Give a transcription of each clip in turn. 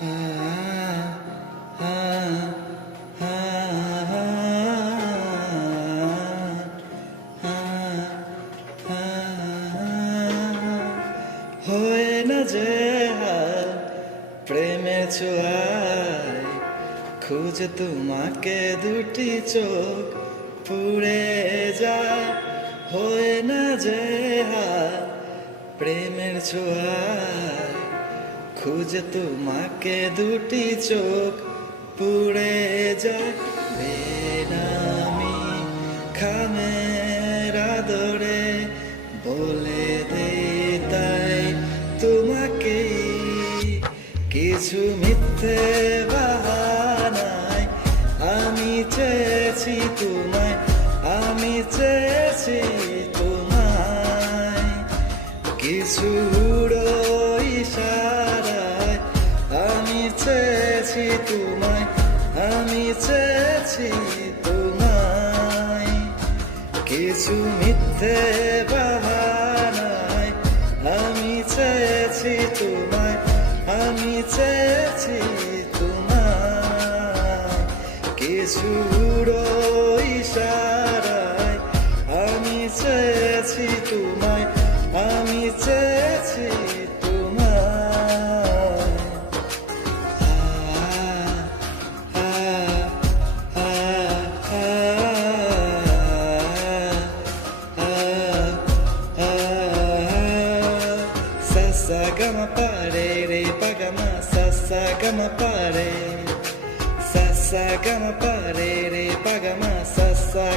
হয়ে না যে হাল প্রেমের ছোঁয়ায়, খুঁজে তোমাকে দুটি চোখ পুড়ে যায়। হয়ে না যে হাল প্রেমের ছোঁয়ায়, খুঁজে তোমাকে দুটি চোখ পুড়ে যায়। বেনামি খামের আদরে বলে দেই তাই তোমাকে, কিছু মিথ্যে বাহানায় আমি চেয়েছি তোমায়, আমি চেয়েছি তোমায়। কিছু উড়ো ইশারায় আমি চেয়েছি তোমায়, আমি চেয়েছি তোমায়। কিছু মিথ্যে বাহানায় আমি চেয়েছি তোমায়, আমি চেয়েছি তোমায়। কিছু উড়ো ইশারায় আমি চেয়েছি তোমায়, আমি চেয়েছি তোমায়। Sa ga ma pa re re pa ga ma sa ga ma pa re, sa ga ma pa re re pa ga ma sa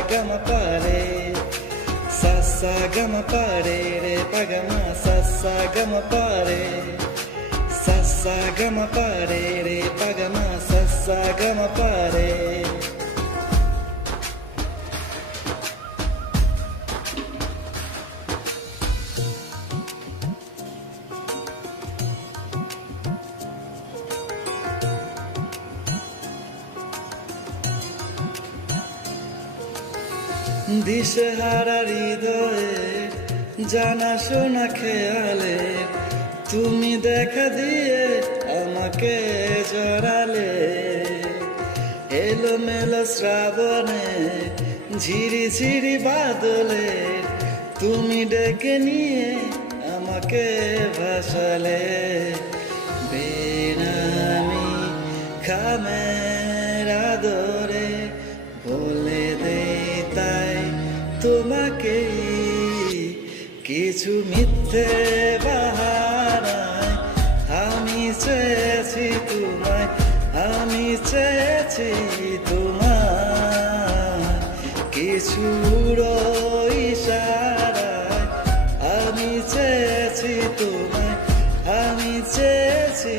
ga ma pa re, sa ga ma pa re re pa ga ma sa ga ma pa re, sa ga ma pa re re pa ga ma sa ga ma pa re। দিশেহারা হৃদয়ে জানা শোনা খেয়ালে তুমি দেখা দিয়ে আমাকে জড়ালে। এলোমেলো শ্রাবণে ঝিরি ঝিরি বাদলে তুমি ডেকে নিয়ে আমাকে ভাসালে। বেনামি খামের আদরে বলে দেই তাই তোমাকে, কিছু মিথ্যে বাহানায় আমি চেয়েছি তোমায়, আমি চেয়েছি তোমায়। কিছু উড়ো ইশারায় আমি চেয়েছি তোমায়, আমি চেয়েছি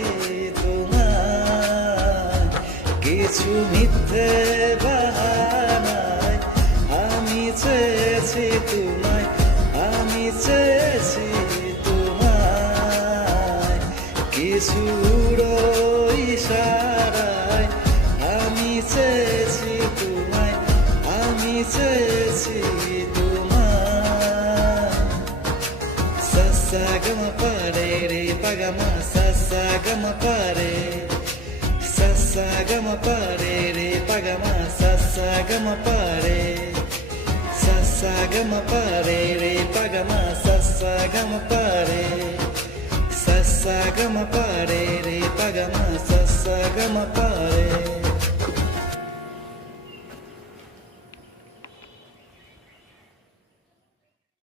তোমায়। কিছু মিথ্যে বাহানায় আমি চেয়েছি তোমায়, আমি চেয়েছি তোমায়। কিছু উড়ো ইশারায় আমি চেয়েছি তোমায়, আমি চেয়েছি তোমায়। sa ga ma pa re re pa ga ma sa ga ma pa re, sa ga ma pa re re pa ga ma sa ga ma pa re, sa ga ma pa re re pa ga ma sa ga ma pa re, sa ga ma pa re re pa ga ma sa ga ma pa re।